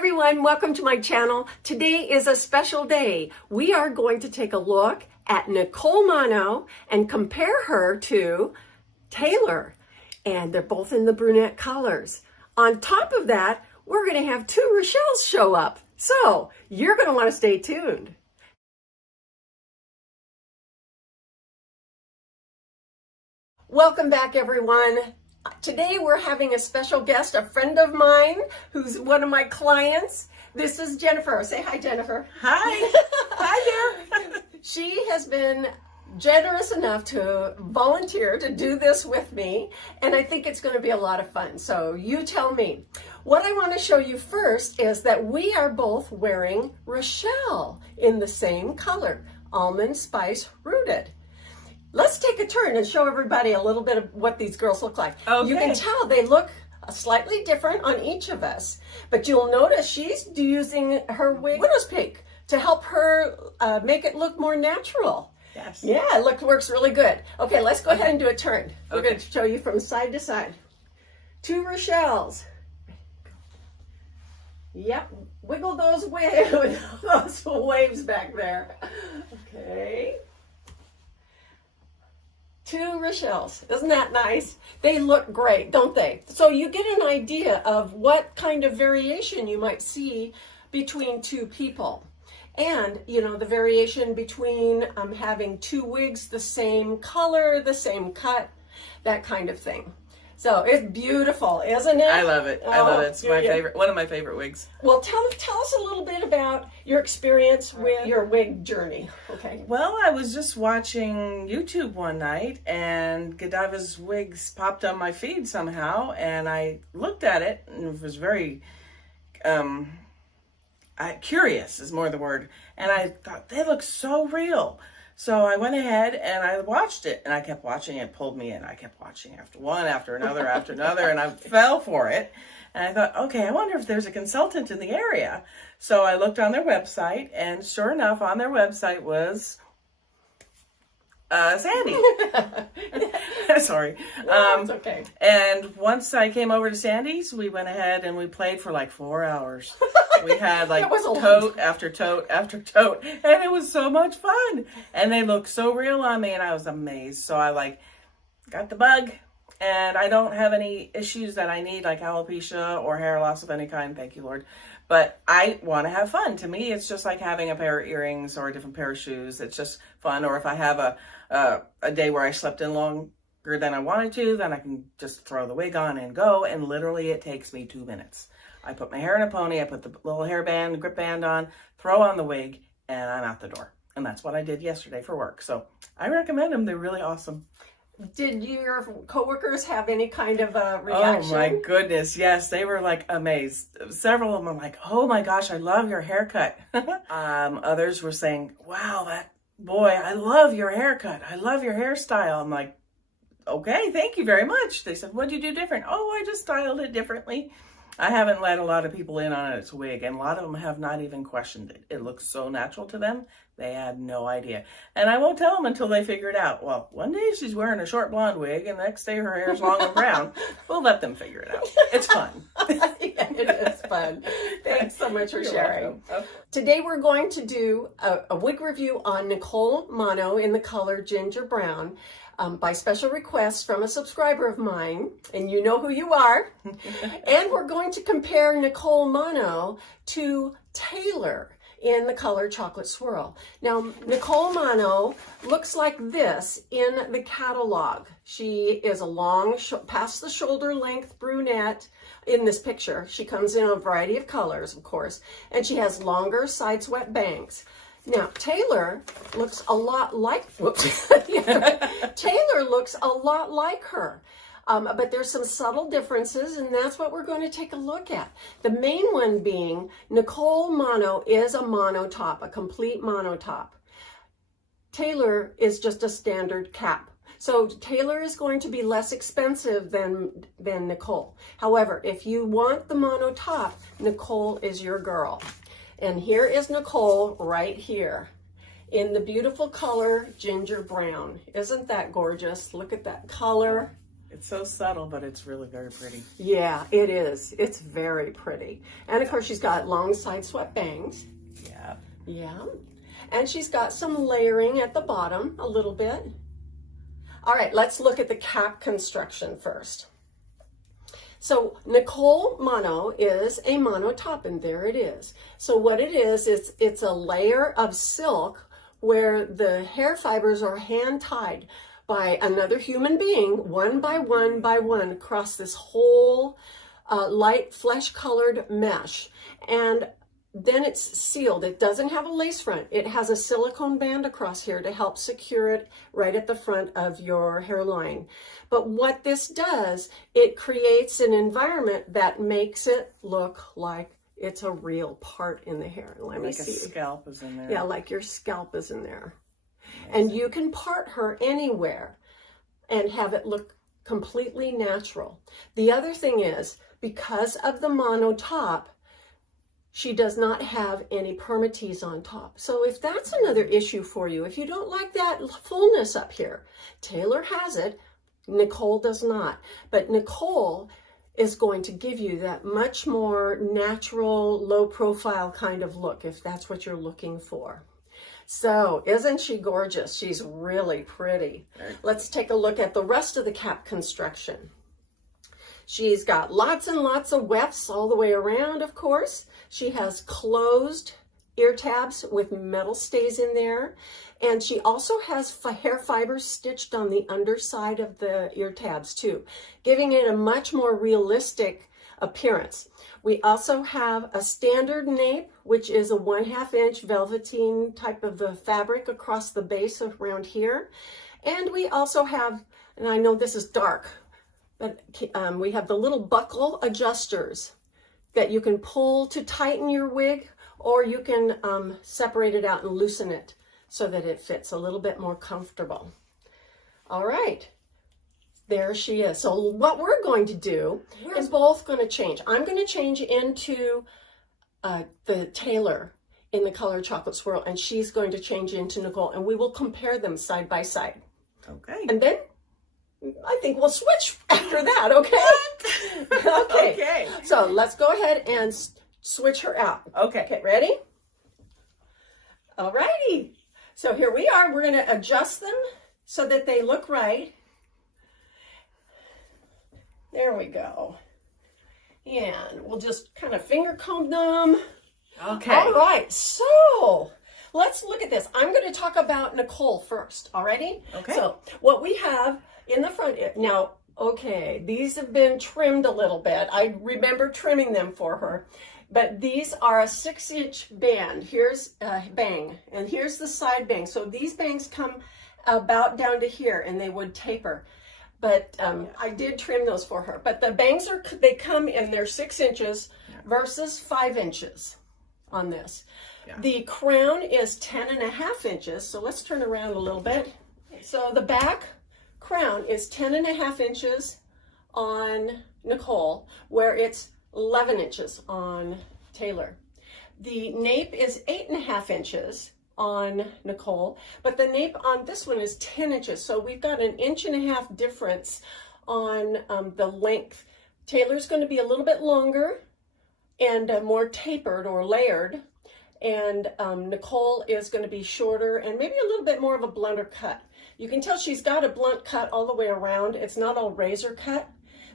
everyone, welcome to my channel. Today is a special day. We are going to take a look at Nicole Mono and compare her to Taylor. And they're both in the brunette colors. On top of that, we're going to have two Rochelles show up. So you're going to want to stay tuned. Welcome back, everyone. Today we're having a special guest, a friend of mine who's one of my clients. This is Jennifer. Say hi, Jennifer. Hi. Hi there. She has been generous enough to volunteer to do this with me, and I think it's going to be a lot of fun. So you tell me. What I want to show you first is that we are both wearing Rochelle in the same color, almond spice rooted. Let's take a turn and show everybody a little bit of what these girls look like. Okay. You can tell they look slightly different on each of us, but you'll notice she's using her wig widow's peak to help her make it look more natural. Yes. Yeah, it works really good. Okay, let's go ahead and do a turn. We're going to show you from side to side. Two Rochelles. Yep, wiggle those waves back there. Okay. Two Rochelles. Isn't that nice? They look great, don't they? So you get an idea of what kind of variation you might see between two people. And, you know, the variation between having two wigs the same color, the same cut, that kind of thing. So it's beautiful, isn't it? I love it. I love it. It's my favorite, one of my favorite wigs. Well, tell us a little bit about your experience with your wig journey. Okay. Well, I was just watching YouTube one night and Godiva's wigs popped on my feed somehow, and I looked at it and was very curious is more the word, and I thought they look so real. So I went ahead and I watched it, and I kept watching it, pulled me in. I kept watching one after another, and I fell for it. And I thought, okay, I wonder if there's a consultant in the area. So I looked on their website, and sure enough, on their website was Sandy. Sorry. No, it's okay. And once I came over to Sandy's, we went ahead and we played for like 4 hours. We had like tote after tote after tote, and it was so much fun. And they looked so real on me, and I was amazed. So I got the bug, and I don't have any issues that I need, like alopecia or hair loss of any kind, thank you, Lord. But I want to have fun. To me, it's just like having a pair of earrings or a different pair of shoes. It's just fun. Or if I have a day where I slept in longer than I wanted to, then I can just throw the wig on and go. And literally, it takes me 2 minutes. I put my hair in a pony, I put the little hairband, grip band on, throw on the wig, and I'm out the door. And that's what I did yesterday for work. So I recommend them. They're really awesome. Did your coworkers have any kind of a reaction? Oh my goodness, yes. They were like amazed. Several of them were like, oh my gosh, I love your haircut. Others were saying, wow, I love your haircut. I love your hairstyle. I'm like, okay, thank you very much. They said, what'd you do different? Oh, I just styled it differently. I haven't let a lot of people in on its wig, and a lot of them have not even questioned it. It looks so natural to them, they had no idea. And I won't tell them until they figure it out. Well, one day she's wearing a short blonde wig, and the next day her hair's long and brown. We'll let them figure it out. It's fun. Yeah, it is fun. Thanks so much for sharing. Okay. Today we're going to do a wig review on Nicole Mono in the color Ginger Brown. By special request from a subscriber of mine, and you know who you are. And we're going to compare Nicole Mono to Taylor in the color Chocolate Swirl. Now, Nicole Mono looks like this in the catalog. She is a long, past the shoulder length brunette in this picture. She comes in a variety of colors, of course, and she has longer side swept bangs. Now, Taylor looks a lot like, Taylor looks a lot like her, but there's some subtle differences, and that's what we're going to take a look at. The main one being Nicole Mono is a monotop, a complete monotop. Taylor is just a standard cap. So Taylor is going to be less expensive than Nicole. However, if you want the monotop, Nicole is your girl. And here is Nicole right here in the beautiful color Ginger Brown. Isn't that gorgeous? Look at that color. It's so subtle, but it's really very pretty. Yeah, it is. It's very pretty. And of course, she's got long side swept bangs. Yeah. Yeah. And she's got some layering at the bottom a little bit. All right, let's look at the cap construction first. So NICOLE Mono is a mono top, and there it is. So what it is, it's a layer of silk where the hair fibers are hand tied by another human being, one by one, across this whole light flesh-colored mesh. And then it's sealed. It doesn't have a lace front. It has a silicone band across here to help secure it right at the front of your hairline. But what this does, it creates an environment that makes it look like it's a real part in the hair. Let me see. Like a scalp is in there. Yeah, like your scalp is in there. And you can part her anywhere and have it look completely natural. The other thing is, because of the mono top, she does not have any permatease on top. So if that's another issue for you, if you don't like that fullness up here, Taylor has it, NICOLE does not. But NICOLE is going to give you that much more natural, low profile kind of look, if that's what you're looking for. So isn't she gorgeous? She's really pretty. Let's take a look at the rest of the cap construction. She's got lots and lots of wefts all the way around, of course. She has closed ear tabs with metal stays in there. And she also has hair fibers stitched on the underside of the ear tabs too, giving it a much more realistic appearance. We also have a standard nape, which is a 1/2 inch velveteen type of the fabric across the base around here. And we also have, and I know this is dark, but we have the little buckle adjusters that you can pull to tighten your wig, or you can separate it out and loosen it so that it fits a little bit more comfortable. All right, there she is. So what we're going to do is both going to change. I'm going to change into the Taylor in the color Chocolate Swirl, and she's going to change into NICOLE, and we will compare them side by side. Okay. And then I think we'll switch after that, okay? Okay. Okay. So let's go ahead and switch her out. Okay. Okay, ready? All righty. So here we are. We're going to adjust them so that they look right. There we go. And we'll just kind of finger comb them. Okay. All right. So let's look at this. I'm going to talk about NICOLE first. Alrighty? Okay. So what we have in the front now, okay, these have been trimmed a little bit. I remember trimming them for her. But these are a 6-inch band. Here's a bang, and here's the side bang. So these bangs come about down to here, and they would taper. But I did trim those for her. But the bangs they come in, they're 6 inches versus 5 inches on this. Yeah. The crown is 10.5 inches. So let's turn around a little bit. So the back crown is 10.5 inches on NICOLE, where it's 11 inches on Taylor. The nape is 8.5 inches on NICOLE, but the nape on this one is 10 inches. So we've got an 1.5 inch difference on the length. Taylor's going to be a little bit longer and more tapered or layered, and NICOLE is going to be shorter and maybe a little bit more of a blunter cut. You can tell she's got a blunt cut all the way around. It's not all razor cut,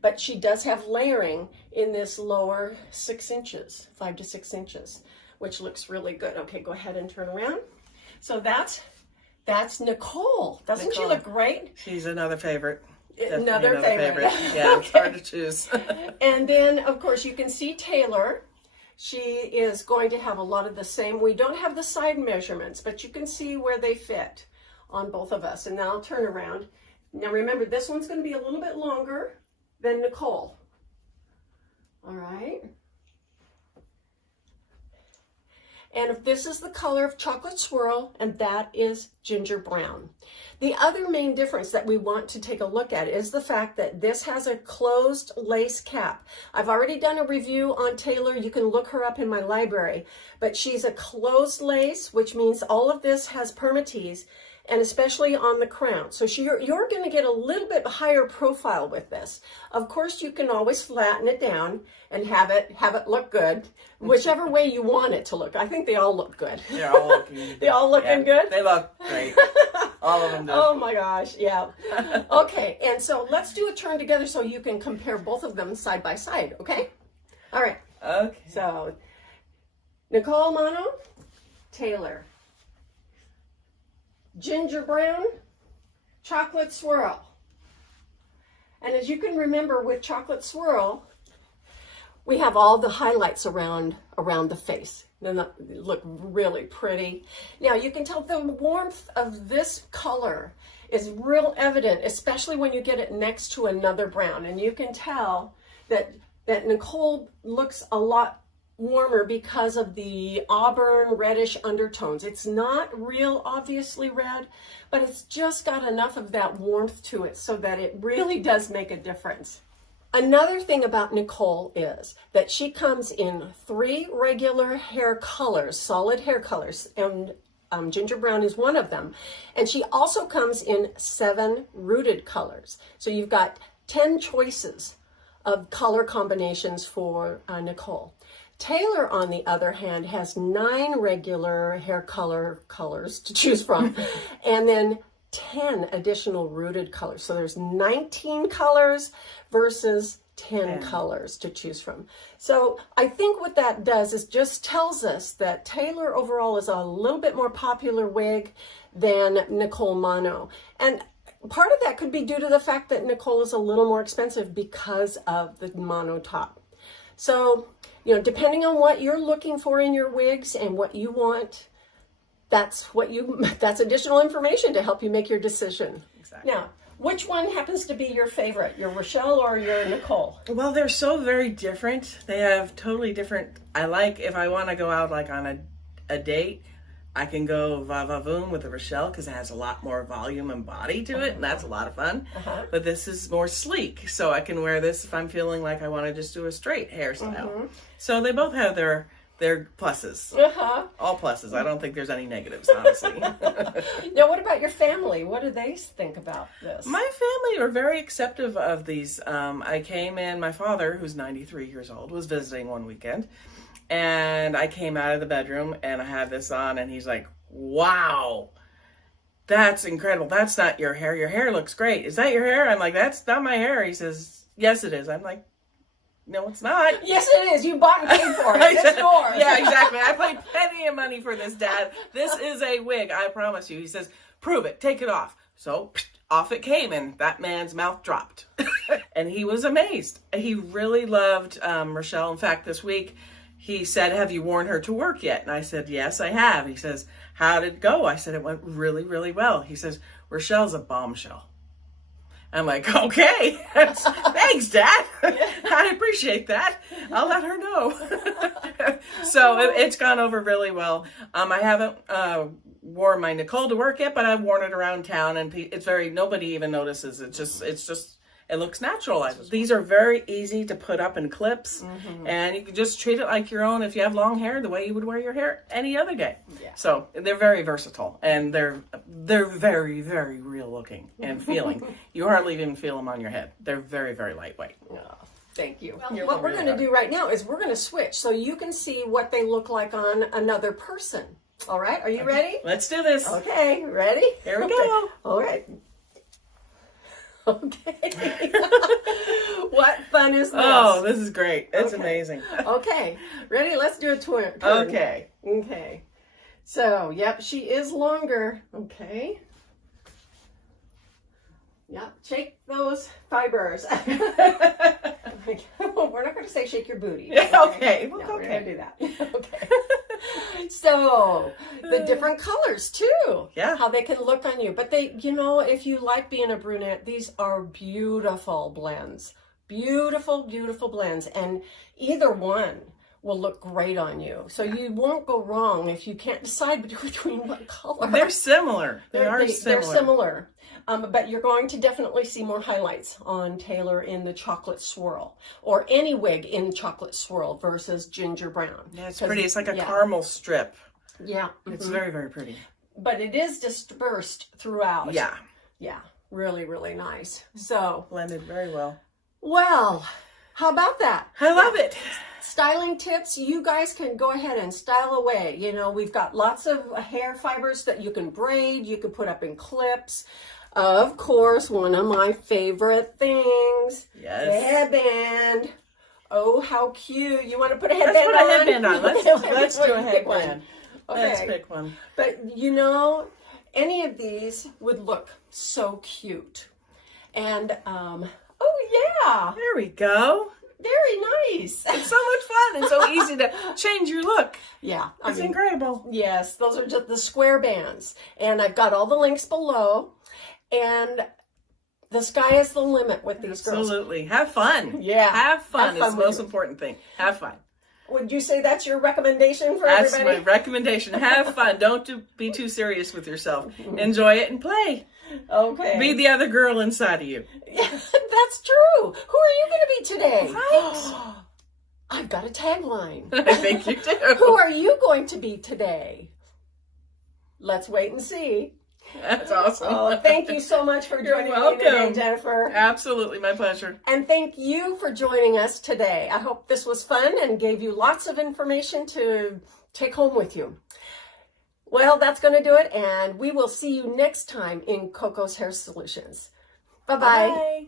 but she does have layering in this lower 6 inches, 5 to 6 inches, which looks really good. Okay, go ahead and turn around. So that's NICOLE. Doesn't she look great? She's another favorite. Another favorite. Yeah, okay. It's hard to choose. And then, of course, you can see Taylor. She is going to have a lot of the same. We don't have the side measurements, but you can see where they fit on both of us. And now I'll turn around. Now remember, this one's going to be a little bit longer than NICOLE. All right. And if this is the color of Chocolate Swirl, and that is ginger brown. The other main difference that we want to take a look at is the fact that this has a closed lace cap. I've already done a review on Taylor. You can look her up in my library, but she's a closed lace, which means all of this has permatease, and especially on the crown. So you're going to get a little bit higher profile with this. Of course, you can always flatten it down and have it look good, whichever way you want it to look. I think they all look good. They're all looking good. They all looking good? They look great. All of them do. Oh my gosh, yeah. Okay, and so let's do a turn together so you can compare both of them side by side, okay? All right. Okay. So, Nicole Mono, Taylor. Ginger Brown, Chocolate Swirl. And as you can remember with Chocolate Swirl, we have all the highlights around the face. They look really pretty. Now you can tell the warmth of this color is real evident, especially when you get it next to another brown. And you can tell that Nicole looks a lot warmer because of the auburn reddish undertones. It's not real obviously red, but it's just got enough of that warmth to it so that it really does make a difference. Another thing about Nicole is that she comes in 3 regular hair colors, solid hair colors, and ginger brown is one of them. And she also comes in 7 rooted colors. So you've got 10 choices of color combinations for Nicole. Taylor, on the other hand, has 9 regular hair colors to choose from, and then 10 additional rooted colors. So there's 19 colors versus 10 colors to choose from. So I think what that does is just tells us that Taylor overall is a little bit more popular wig than Nicole Mono. And part of that could be due to the fact that Nicole is a little more expensive because of the mono top. So, you know, depending on what you're looking for in your wigs and what you want, that's additional information to help you make your decision. Exactly. Now, which one happens to be your favorite, your Rochelle or your Nicole? Well, they're so very different. They have totally different. I like, if I want to go out like on a date, I can go va-va-voom with the Rochelle because it has a lot more volume and body to it, and that's a lot of fun. But this is more sleek, so I can wear this if I'm feeling like I want to just do a straight hairstyle. So they both have their pluses. All pluses. I don't think there's any negatives, honestly. Now, what about your family? What do they think about this? My family are very accepting of these. I came in, my father, who's 93 years old, was visiting one weekend. And I came out of the bedroom and I had this on and he's like, wow, that's incredible. That's not your hair. Your hair looks great. Is that your hair? I'm like, that's not my hair. He says, yes, it is. I'm like, no, it's not. Yes, it is. You bought and paid for it. It's yours. Yeah, exactly. I paid plenty of money for this, Dad. This is a wig. I promise you. He says, prove it. Take it off. So off it came and that man's mouth dropped. And he was amazed. He really loved Rochelle. In fact, this week, he said, have you worn her to work yet? And I said, yes, I have. He says, how did it go? I said, it went really, really well. He says, Rochelle's a bombshell. I'm like, okay, thanks, Dad. I appreciate that. I'll let her know. So it's gone over really well. I haven't worn my Nicole to work yet, but I've worn it around town and it's nobody even notices. It looks natural. These are very easy to put up in clips, and you can just treat it like your own if you have long hair, the way you would wear your hair any other day. Yeah. So they're very versatile, and they're very, very real looking and feeling. You hardly even feel them on your head. They're very, very lightweight. Oh, thank you. Well, what we're going to do right now is we're going to switch so you can see what they look like on another person. All right? Are you ready? Let's do this. Okay. Ready? Here we go. All right. Okay. What fun is this? Oh, this is great. It's amazing. Okay. Ready? Let's do a turn. Okay. Okay. So, yep, she is longer. Okay. Yep, shake those fibers. We're not going to say shake your booty. Okay. No, we're going to do that. Okay. So, the different colors too. Yeah. How they can look on you. But they, you know, if you like being a brunette, these are beautiful blends. Beautiful, beautiful blends. And either one will look great on you. So you won't go wrong if you can't decide between what color. They're similar. They're similar. But you're going to definitely see more highlights on Taylor in the Chocolate Swirl, or any wig in Chocolate Swirl versus Ginger Brown. Yeah, it's pretty. It's like a caramel strip. Yeah. It's very, very pretty. but it is dispersed throughout. Yeah. Yeah, really, really nice. So blended very well. Well, how about that? I love it. Styling tips, you guys can go ahead and style away. You know, we've got lots of hair fibers that you can braid, you can put up in clips. Of course, one of my favorite things, yes, the headband. Oh, how cute. You want to put a headband on? Let's put a headband on. Let's do a headband. Okay. Let's pick one. But you know, any of these would look so cute. And, oh yeah. There we go. Very nice. It's so much fun and so easy to change your look. Yeah. It's incredible. Yes, those are just the square bands. And I've got all the links below. And the sky is the limit with these girls. Absolutely. Have fun. Yeah. Have fun is the most important thing. Have fun. Would you say that's your recommendation for everybody? That's my recommendation. Have fun. Don't be too serious with yourself. Enjoy it and play. Okay. Be the other girl inside of you. Yeah, that's true. Who are you going to be today? Right. I've got a tagline. I think you do. Who are you going to be today? Let's wait and see. That's awesome. Oh, thank you so much for joining me today, Jennifer. Absolutely, my pleasure. And thank you for joining us today. I hope this was fun and gave you lots of information to take home with you. Well, that's going to do it, and we will see you next time in Coco's Hair Solutions. Bye-bye. Bye.